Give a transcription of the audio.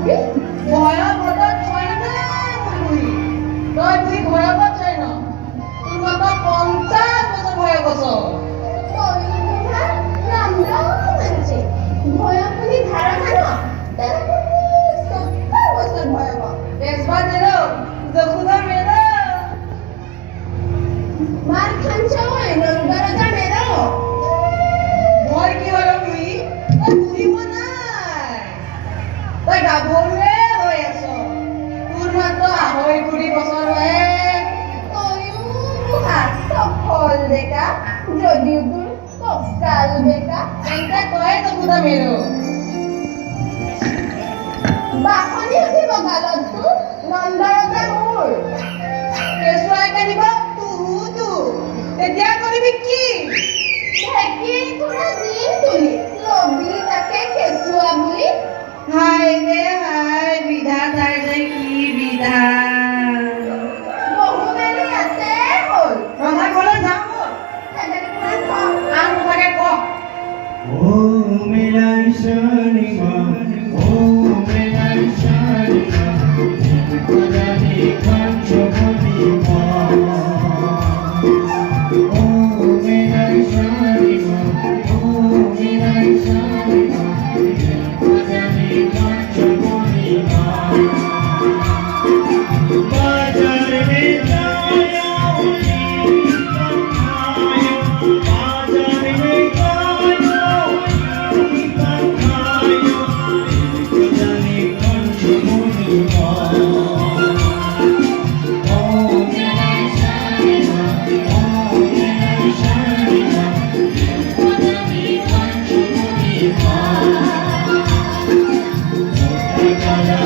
বুড়ি ভয়াবহ ছয় না বুড়ি তই বুড়ি ভয়াবহ ছয় না তোর বাবা 50 বছর বয়স বছর তয়ু বুড়া নামটাও মানছে ভয়াবলী ধারণা না তার 70 বছর ভয়াবহ দেখবা দিল যখুদা মেলা মার খানছে ওই নন্দরাজা মেরো ভয় কি হলো বুড়ি তই বুড়িব নাই তই গাভৰুৱে হৈ আছ তোৰ মাত্ৰ 2.5 বছৰ তয়ু বুড়া সফল ডেকা যদিও তোৰ ককাল বেকা তেন্তে তই যখুদা মেলো বাহনি উঠিব গালত তোৰ নন্দৰাজা মোৰ কেঁচুৱাই কান্দিব তুহু তেতিয়া কৰিবি কি ঢেঁকী তোৰা নীল তুলি লবি তাকে কেঁচুৱা বুলি হাই ৰে হাই বিধাতাৰ যে কি বিধান বহু মেলি আছে হ'ল ৰন্ধা ঘৰলৈ যাওঁ ব'ল। সেনেকে কোনে থ আন কথাকে ক Oh, Milay Sharima, oh, Milay Sharima, Padani Kanchamonima. Oh, Milay Sharima, oh, Milay Sharima, Padani Kanchamonima. Bajar mein jaya holi banhayo, bajar mein jaya holi banhayo, padani kanchamonima. Oh, Milay Sharima, oh, Milay Sharima, padani kanchamonima. Kala